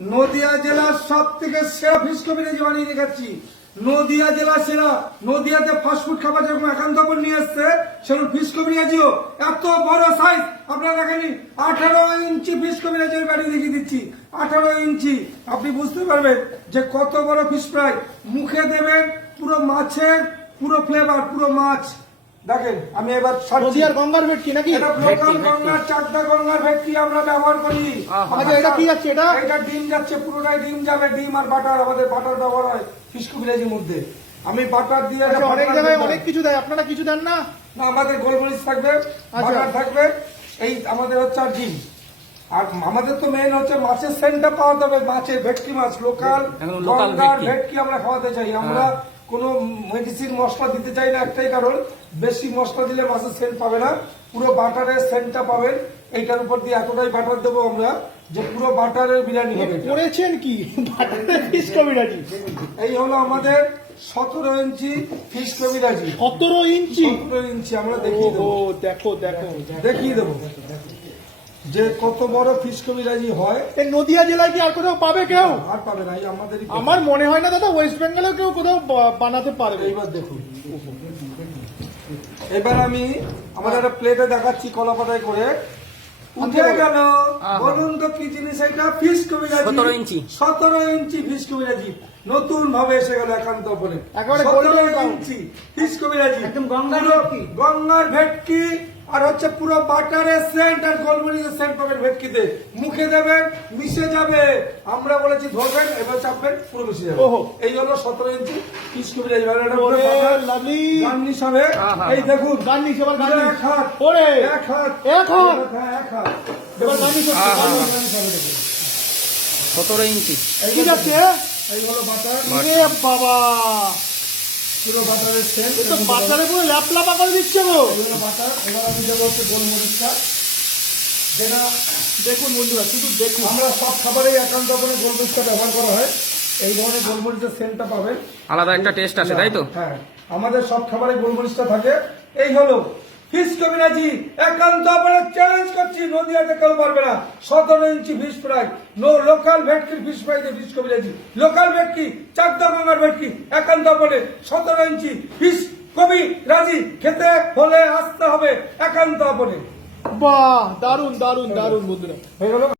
নদিয়া জেলার সব থেকে সেরা ফিশ কবিরাজি বানিয়ে দেখাচ্ছি। নদিয়া জেলা সেরা। নদিয়াতে ফাস্টফুড খাবার যেরকম একান্ত নিয়ে এসছে, সেরকম ফিশ কবিরাজিও এত বড় সাইজ আপনারা দেখেনি। 18 ইঞ্চি ফিশ কবিরাজি বানিয়ে দেখিয়ে দিচ্ছি। 18 ইঞ্চি। আপনি বুঝতে পারবেন যে কত বড় ফিশ ফ্রাই। মুখে দেবেন পুরো মাছের পুরো ফ্লেভার, পুরো মাছ। দেখেন আমি এবার নদিয়ার গঙ্গার ভেটকি নাকি? এটা লোকাল গঙ্গার, চাকদা গঙ্গার ভেটকি আমরা ব্যবহার করি। আচ্ছা, এটা কি যাচ্ছে? এটা ডিম যাচ্ছে, পুরোটাই ডিম যাবে। ডিম আর বাটার, আমাদের বাটার ব্যবহার হয় ফিশ কবিরাজির মধ্যে। আমি বাটার দিয়ে অনেক জায়গায় অনেক কিছু দেয়, আপনারা কিছু দেন না? না, আমাদের গোলমরিচ থাকবে, বাটার থাকবে, এই আমাদের হচ্ছে আর ডিম। আর আমাদের তো মেইন হচ্ছে মাছের সেন্টটা পাওয়া যাবে। মাছের ভেটকি মাছ, লোকাল গঙ্গার ভেটকি আমরা খাওয়াতে চাই। আমরা কোনো মেডিসিন মশলা দিতে চাই না, একটাই কারণ, বেশি মশলা দিলে মাছের সেন্ট পাবে না, পুরো বাটারের সেন্টটা পাবেন। এইটার উপর দিয়ে এতটাই বাটার দেবো আমরা যে পুরো বাটারের বিরিয়ানি হবে। করেছেন কি বাটারের ফিশ কবিরাজি? এই হলো আমাদের 17 ইঞ্চি ফিশ কবিরাজি। 17 ইঞ্চি? 17 ইঞ্চি আমরা দেখিয়ে দেবো। দেখো দেখো, দেখিয়ে দেবো যে কত বড় ফিশ কবিরাজি হয়। এই নদিয়া জেলায় কি আর কোথাও পাবে কেউ? আর পাবে না, এই আমাদেরই। আমার মনে হয় না দাদা ওয়েস্ট বেঙ্গলেও কেউ কোথাও বানাতে পারবে। এইবার দেখুন, এবার আমি আমাদের একটা প্লেটে দেখাচ্ছি কলাপাতায় করে। উঠে গেল। বলুন তো কি জিনিস এটা? ফিশ কবিরাজি। 17 ইঞ্চি। 17 ইঞ্চি ফিশ কবিরাজি নতুন ভাবে এসে গেল একান্ত বলে। একেবারে 17 ইঞ্চি ফিশ কবিরাজি, একদম গঙ্গার ভেটকি। গঙ্গার ভেটকি। আর হচ্ছে পুরো বাটারের সেন্ট আর গোলমরিচের সেন্ট পাবেন ভেটকিতে। মুখে দেবেন, মিশে যাবে। আমরা বলেছি ধরবেন, এবার চাপবেন, পুরো মিশে যাবে। এই হলো 17 ইঞ্চি ফিশ কবিরাজি। লাভলি গার্নিশ হবে। এই দেখুন গার্নিশ, এবার গার্নিশ। এক হাত, ওরে এক হাত, এক হাত। এক হাত। এবার গার্নিশ হচ্ছে। 17 ইঞ্চি। কি যাচ্ছে? এই হলো বাটার। এ বাবা, পুরো বাটারের সেন্ট। তো বাচ্চারে পুরো ল্যাপলাপা করে দিচ্ছে গো। এই হলো বাটার। এবার আমি দেবো হচ্ছে গোলমরিচটা, যেটা দেখুন বন্ধুরা, শুধু দেখুন। আমরা সব খাবারেই একান্ত করে গোলমরিচটা ব্যবহার করা হয়। এই ধরনের গোলমরিচের সেন্টটা পাবেন, আলাদা একটা টেস্ট আছে, তাই তো? হ্যাঁ, আমাদের সব খাবারে গোলমরিচটা থাকে। এই হলো ফিশ কবিরাজি। একান্ত আমরা চ্যালেঞ্জ করছি, নদিয়াতে কেউ পারবে না। 17 ইঞ্চি ফিশ ফ্রাই, লোকাল ভেটকির ফিশ ফ্রাই দিয়ে ফিশ কবিরাজি। লোকাল ভেটকি, চাকদা গঙ্গার ভেটকি, একান্ত বলে 17 ইঞ্চি ফিশ কবিরাজি। খেতে হলে আসতে হবে একান্ত বলে। বাহ, দারুন দারুন দারুন বন্ধুরা। হয়ে গেল।